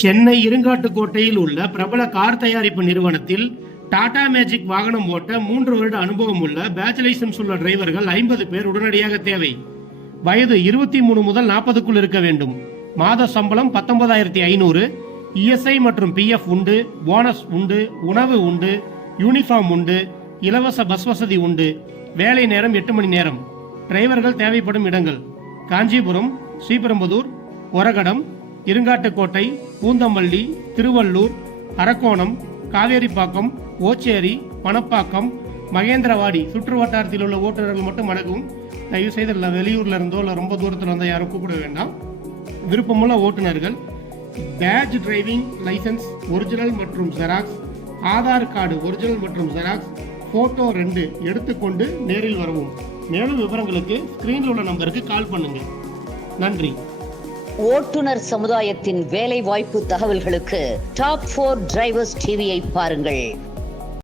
சென்னை இருங்காட்டுக்கோட்டையில் உள்ள பிரபல கார் தயாரிப்பு நிறுவனத்தில் டாடா மேஜிக் வாகனம் ஓட்ட 3 வருட அனுபவம் உள்ள பேட்ச் லைசன்ஸ் உள்ள டிரைவர்கள் 50 பேர் உடனடியாக தேவை. வயது 23 முதல் 40க்குள் இருக்க வேண்டும். மாத சம்பளம் 19,500. இஎஸ்ஐ மற்றும் பிஎஃப் உண்டு. போனஸ் உண்டு. உணவு உண்டு. யூனிஃபார்ம் உண்டு. இலவச பஸ் வசதி உண்டு. வேலை நேரம் 8 மணி நேரம். டிரைவர்கள் தேவைப்படும் இடங்கள்: காஞ்சிபுரம், ஸ்ரீபெரும்புதூர், ஒரகடம், இருங்காட்டுக்கோட்டை, பூந்தமல்லி, திருவள்ளூர், அரக்கோணம், காவேரிப்பாக்கம், ஓச்சேரி, பணப்பாக்கம், மகேந்திரவாடி சுற்று வட்டாரத்தில் உள்ள ஓட்டுநர்கள் மட்டும் அணுகும். தயவு செய்து வெளியூர்ல இருந்தோ இல்லை ரொம்ப தூரத்தில் வந்தால் யாரும் கூப்பிட வேண்டாம். விருப்பமுள்ள ஓட்டுநர்கள் பேட்ச் டிரைவிங் லைசன்ஸ் ஒரிஜினல் மற்றும் ஜெராக்ஸ், ஆதார் கார்டு ஒரிஜினல் மற்றும் ஜெராக்ஸ், போட்டோ 2 எடுத்துக்கொண்டு நேரில் வரவும். மேலும் விவரங்களுக்கு ஸ்கிரீனில் உள்ள நம்பருக்கு கால் பண்ணுங்க. நன்றி. ஓட்டுநர் சமுதாயத்தின் வேலை வாய்ப்பு தகவல்களுக்கு டாப் 4 டிரைவர்ஸ் டிவியை பாருங்கள்.